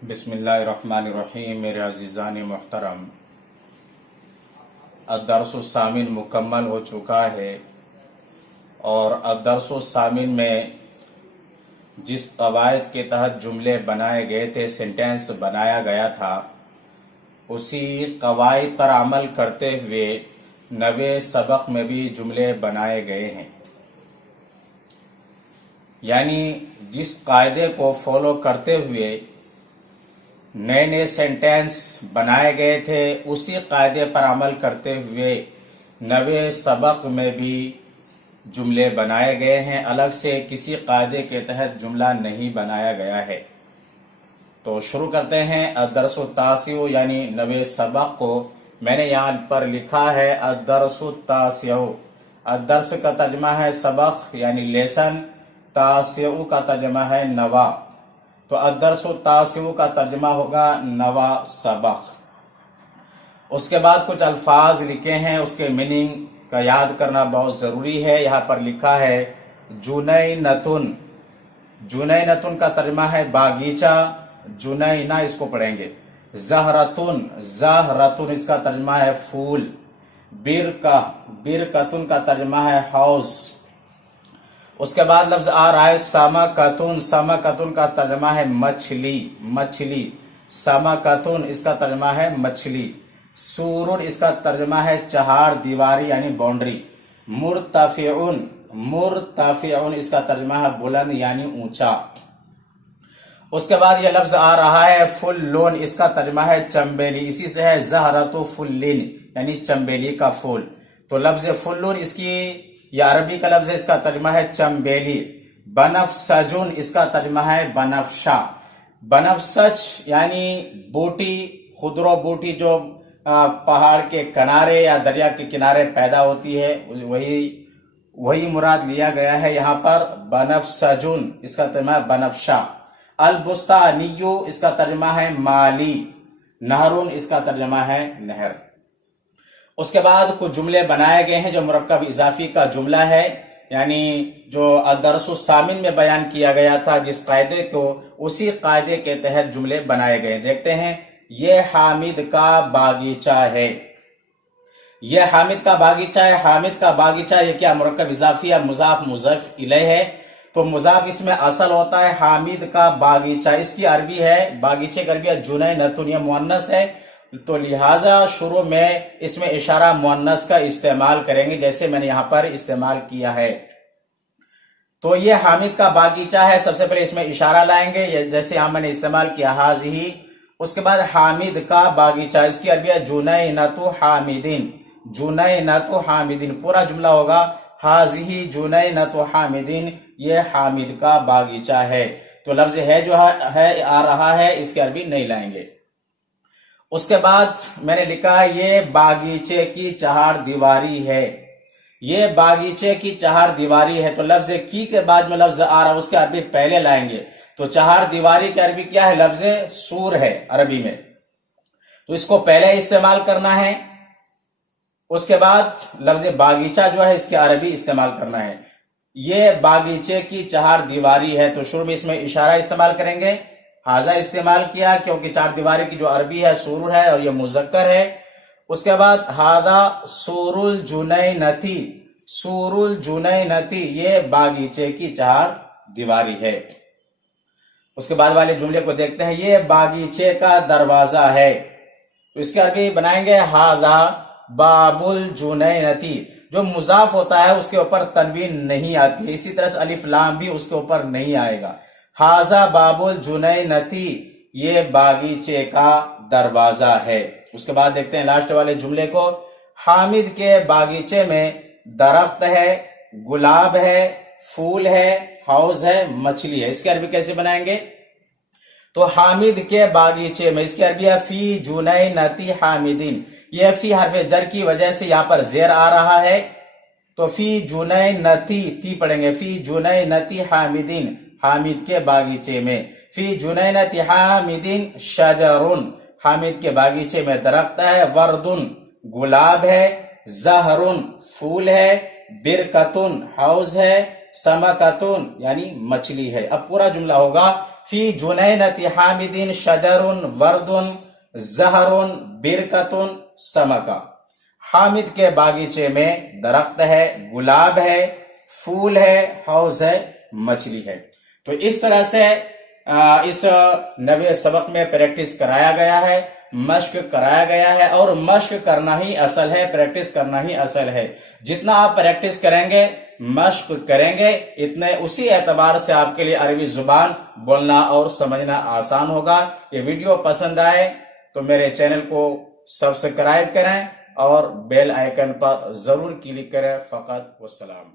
बिस्मिल्लाहिर्रहमानिर्रहीम। मेरे अज़ीज़ान मुहतरम, अद्दर्सुस्सामिन मुकम्मल हो चुका है और अद्दर्सुस्सामिन में जिस कवायद के तहत जुमले बनाए गए थे, सेंटेंस बनाया गया था, उसी कवायद पर अमल करते हुए नवे सबक में भी जुमले बनाए गए हैं। यानी जिस कायदे को फॉलो करते हुए नए नए सेंटेंस बनाए गए थे, उसी कायदे पर अमल करते हुए नवे सबक में भी जुमले बनाए गए हैं। अलग से किसी कायदे के तहत जुमला नहीं बनाया गया है। तो शुरू करते हैं अद्दर्सुत्तासिउ यानी नवे सबक को। मैंने यहाँ पर लिखा है अद्दर्सुत्तासिउ। अद्दर्स का तर्जमा है सबक यानी लेसन, तासिउ का तर्जमा है नवा। तो अद्दर्सुत्तासिउ का तर्जमा होगा नवा सबक। उसके बाद कुछ अल्फाज लिखे हैं, उसके मीनिंग का याद करना बहुत जरूरी है। यहाँ पर लिखा है जुनैनतुन। जुनैनतुन का तर्जमा है बागीचा, जुनैना इसको पढ़ेंगे। जहरतुन, जहरतुन इसका तर्जमा है फूल। बिरका, बिरकतुन का तर्जमा है हौज। उसके बाद लफ्ज आ रहा है समाकतुन। समाकतुन का तर्जमा है मछली, मछली। समाकतुन इसका तर्जमा है मछली। सूरुन इसका तर्जमा है चहार दीवारी यानी बाउंड्री। मुर्तफिउन, मुर्तफिउन इसका तर्जमा है बुलंद यानी ऊंचा। उसके बाद यह लफ्ज आ रहा है फुल्लुन, इसका तर्जमा है चंबेली। इसी से है जहरतु फुल्लिन यानी चंबेली का फूल। तो लफ्ज फुल्लुन इसकी यह अरबी का लफ्ज है, इसका तर्जमा है चंबेली। बनफसजुन इसका तर्जमा है बनफशा। बनफसज यानी बूटी, खुदरो बूटी जो पहाड़ के किनारे या दरिया के किनारे पैदा होती है, वही मुराद लिया गया है यहाँ पर। बनफसजुन इसका तर्जमा है बनफशा। अलबुस्तानियु इसका तर्जमा है माली। नहरुन इसका तर्जमा है नहर। उसके बाद कुछ जुमले बनाए गए हैं जो मुरक्कब इजाफी का जुमला है, यानी जो अद्दर्सुस्सामिन में बयान किया गया था जिस कायदे को, उसी कायदे के तहत जुमले बनाए गए। देखते हैं, ये हामिद का बागीचा है। ये हामिद का बागीचा है। हामिद का बागीचा ये क्या मुरक्कब इजाफी या मुजाफ मुजफ इलैह है। तो मुजाफ इसमें असल होता है हामिद का बागीचा। इसकी अरबी है, बागीचे की अरबी जुनैनतुन, ये मुअन्नस है। तो लिहाजा शुरू में इसमें इशारा मुअन्नस का इस्तेमाल करेंगे, जैसे मैंने यहां पर इस्तेमाल किया है। तो ये हामिद का बागीचा है। सबसे पहले इसमें इशारा लाएंगे, जैसे यहां मैंने इस्तेमाल किया हाज़िही। उसके बाद हामिद का बागीचा, इसकी अरबी है जुनैनतु हामिदिन। जुनैनतु हामिदिन पूरा जुमला होगा हाज़िही जुनैनतु हामिदिन, ये हामिद का बागीचा है। तो लफ्ज है जो है आ रहा है, इसकी अरबी नहीं लाएंगे। उसके बाद मैंने लिखा ये बागीचे की चहार दीवारी है। ये बागीचे की चहार दीवारी है। तो लफ्ज की के बाद में लफ्ज आ रहा है, उसके अरबी पहले लाएंगे। तो चहार दीवारी की अरबी क्या है? लफ्ज सूर है अरबी में, तो इसको पहले इस्तेमाल करना है। उसके बाद लफ्ज बागीचा जो है इसके अरबी इस्तेमाल करना है। ये बागीचे की चहार दीवारी है, तो शुरू में इसमें इशारा इस्तेमाल करेंगे। हाजा इस्तेमाल किया क्योंकि चार दीवारी की जो अरबी है सूर है और ये मुजक्कर है। उसके बाद हाजा सूरुल जुनैनती, सूरुल जुनैनती ये बागीचे की चार दीवारी है। उसके बाद वाले जुमले को देखते हैं, ये बागीचे का दरवाजा है। तो इसके अरबी बनाएंगे हाजा बाबुल जुनैनती। जो मुजाफ होता है उसके ऊपर तनवीन नहीं आती है, इसी तरह से अलिफ लाम भी उसके ऊपर नहीं आएगा। हाजा बाबुल जुनैनती ये बागीचे का दरवाजा है। उसके बाद देखते हैं लास्ट वाले जुमले को, हामिद के बागीचे में दरख्त है, गुलाब है, फूल है, हौज है, मछली है। इसकी अरबी कैसे बनाएंगे? तो हामिद के बागीचे में, इसकी अरबी है फी जुनैनती हामिदीन। यह फी हरफ जर की वजह से यहां पर जेर आ रहा है, तो फी जुनैनती ती पढ़ेंगे, फी जुनैनती हामिदीन हामिद के बागीचे में। फी जुनैनती हामिदीन शजरुन हामिद के बागीचे में दरख्त है, वर्दुन गुलाब है, जहरुन फूल है, बिरकतुन हौज है, समकतुन यानी मछली है। अब पूरा जुमला होगा فی جنینت حامدین شجر ورد زہر برکت سمکا. حامد کے باغیچے میں درخت ہے، گلاب ہے، پھول ہے، حوض ہے، مچھلی ہے. تو اس طرح سے اس نوے سبق میں پریکٹس کرایا گیا ہے، مشق کرایا گیا ہے، اور مشق کرنا ہی اصل ہے، پریکٹس کرنا ہی اصل ہے. جتنا آپ پریکٹس کریں گے، مشق کریں گے، اتنے اسی اعتبار سے آپ کے لیے عربی زبان بولنا اور سمجھنا آسان ہوگا. یہ ویڈیو پسند آئے تو میرے چینل کو سبسکرائب کریں اور بیل آئیکن پر ضرور کلک کریں. فقط والسلام.